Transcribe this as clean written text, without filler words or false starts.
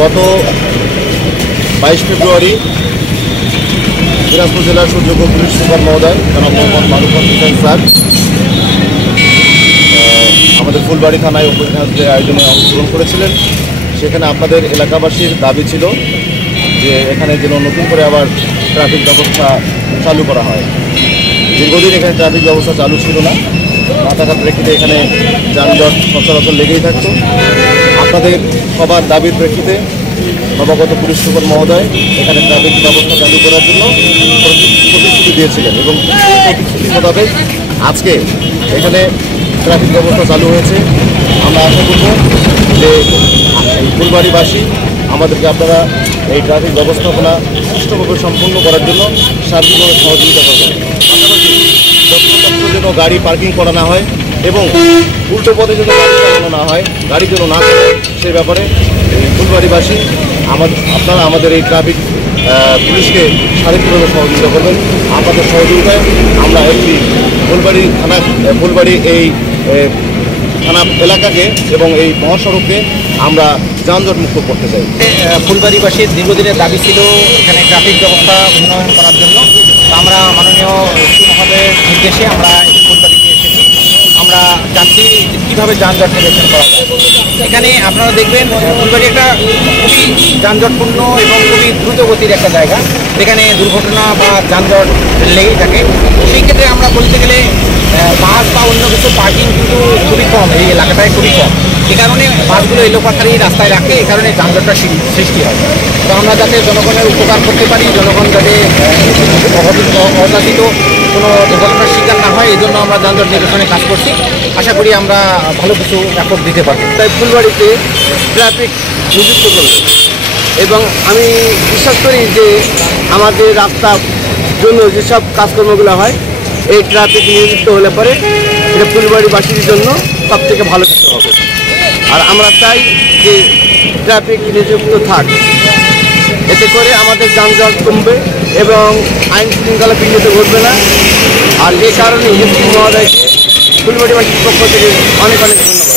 গত 22 ফেব্রুয়ারি দিনাজপুর জেলার সুযোগ্য পুলিশ সুপার মহোদয় জনাব মোহাম্মদ মারুফ হোসেন স্যার আমাদের ফুলবাড়ি থানায় উপজেলা আয়োজনে অংশগ্রহণ করেছিলেন। সেখানে আপনাদের এলাকাবাসীর দাবি ছিল যে এখানে যেন নতুন করে আবার ট্রাফিক ব্যবস্থা চালু করা হয়। দীর্ঘদিন এখানে ট্রাফিক ব্যবস্থা চালু ছিল না, না থাকার প্রেক্ষিতে এখানে যানজট সচরাচর লেগেই থাকতো। আপনাদের সবার দাবির প্রেক্ষিতে নবাগত পুলিশ সুপার মহোদয় এখানে ট্রাফিক ব্যবস্থা চালু করার জন্য প্রতিশ্রুতি দিয়েছিলেন এবং প্রতিশ্রুতি মোতাবেক আজকে এখানে ট্রাফিক ব্যবস্থা চালু হয়েছে। আমরা আশা করব যে ফুলবাড়িবাসী আমাদেরকে আপনারা এই ট্রাফিক ব্যবস্থাপনা সুষ্ঠুভাবে সম্পন্ন করার জন্য সার্বিকভাবে সহযোগিতা করবেন। পাশাপাশি যত্রতত্র যেন গাড়ি পার্কিং করা না হয় এবং উল্টো পথে যেন গাড়ি চালানো না হয়, গাড়ি যেন না চলে, সেই ব্যাপারে ফুলবাড়িবাসী আপনারা আমাদের এই ট্রাফিক পুলিশকে শারীরিকভাবে সহযোগিতা করবেন। আপনাদের সহযোগিতায় আমরা একটি ফুলবাড়ি এই থানা এলাকাকে এবং এই মহাসড়ককে আমরা যানজট মুক্ত করতে চাই। ফুলবাড়িবাসীর দীর্ঘদিনের দাবি ছিল এখানে ট্রাফিক ব্যবস্থা উন্নয়ন করার জন্য। আমরা মাননীয় এসপি মহোদয়ের নির্দেশে আমরা ফুলবাড়িতে এসেছি। আমরা যাচ্ছি কীভাবে যানজট নিরসন করা যায়। এখানে আপনারা দেখবেন ফুলবাড়ি একটা খুবই যানজটপূর্ণ এবং খুবই দ্রুত গতির একটা জায়গা, যেখানে দুর্ঘটনা বা যানজট লেগেই থাকে। সেই ক্ষেত্রে আমরা বলতে গেলে বাস বা অন্য কিছু পার্কিং কিন্তু খুবই কম, এই এলাকাটায় খুবই কম। এ কারণে বাসগুলো এলোপাথারি রাস্তায় রাখে, এই কারণে যানজটটা সৃষ্টি হয়। তো আমরা যাতে জনগণের উপকার করতে পারি, জনগণ যাতে অযাচিত কোনো দুর্ঘটনার শিকার না হয়, এই জন্য আমরা যানজট নিরসনে কাজ করছি। আশা করি আমরা ভালো কিছু এফোর্ট দিতে পারব। তাই ফুলবাড়িতে ট্রাফিক নিযুক্ত করব এবং আমি বিশ্বাস করি যে আমাদের রাস্তার জন্য যেসব কাজকর্মগুলো হয় এই ট্রাফিক নিযুক্ত হলে পরে এটা ফুলবাড়িবাসীর জন্য সবথেকে ভালো কিছু হবে। আর আমরা চাই যে ট্রাফিক নিযুক্ত থাক, এতে করে আমাদের যানজট কমবে এবং আইন শৃঙ্খলা বিঘ্নিত ঘটবে না। আর এই কারণে এসপি মহোদয়কে ফুলবাড়িবাসীর পক্ষ থেকে অনেক অনেক ধন্যবাদ।